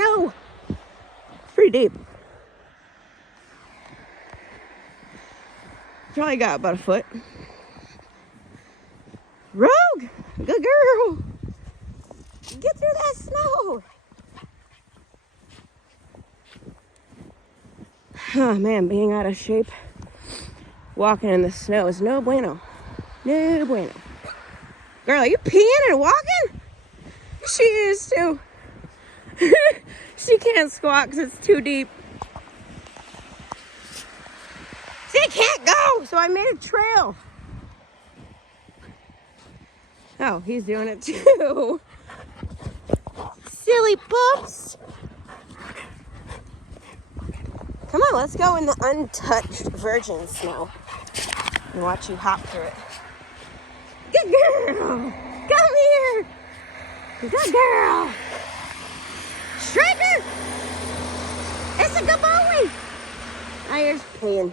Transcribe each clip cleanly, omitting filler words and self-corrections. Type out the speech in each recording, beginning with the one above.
snow. Pretty deep. Probably got about a foot. Rogue, good girl. Get through that snow. Oh man, being out of shape, walking in the snow is no bueno. No bueno. Girl, are you peeing and walking? She is too. She can't squat because it's too deep. She can't go, so I made a trail. Oh, he's doing it too. Silly pups. Come on, let's go in the untouched virgin snow and watch you hop through it. Good girl. Come here. Good girl. Striker. It's a good boy. Now you're playing.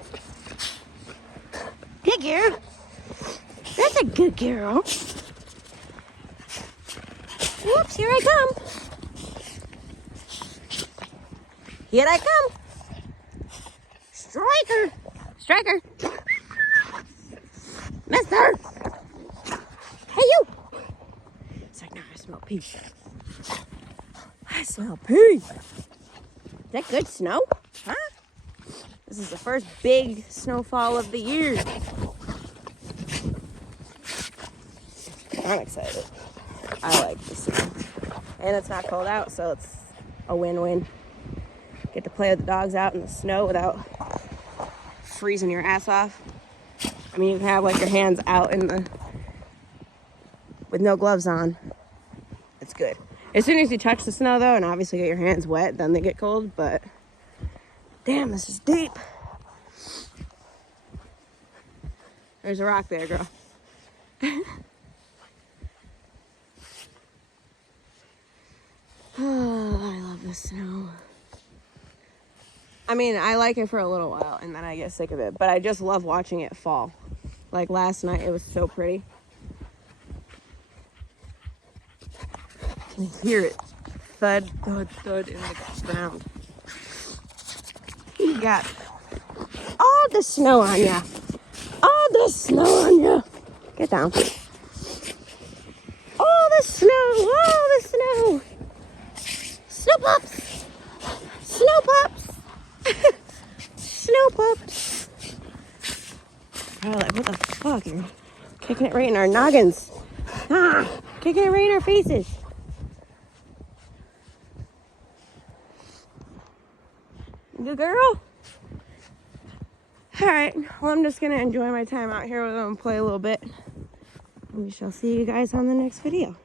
Good girl. That's a good girl. Whoops, here I come. Here I come. Striker. Striker. Mister. Hey, you. It's like, no, I smell pee. I smell pee. Is that good snow? Huh? This is the first big snowfall of the year. I'm excited. I like the snow. And it's not cold out, so it's a win-win. Get to play with the dogs out in the snow without freezing your ass off. I mean, you can have like your hands out in the with no gloves on. It's good. As soon as you touch the snow though, and obviously get your hands wet, then they get cold, but damn, this is deep. There's a rock there, girl. Oh, I love the snow. I mean, I like it for a little while, and then I get sick of it. But I just love watching it fall. Like last night, it was so pretty. You can hear it. Thud, thud, thud in the ground. You got all the snow on ya. All the snow on ya. Get down. All the snow. All the snow. Snow pups. Snow pups. Snow pups. Oh, like, what the fuck? You're kicking it right in our noggins. Ah, kicking it right in our faces. Good girl. Alright, well, I'm just going to enjoy my time out here with them and play a little bit. We shall see you guys on the next video.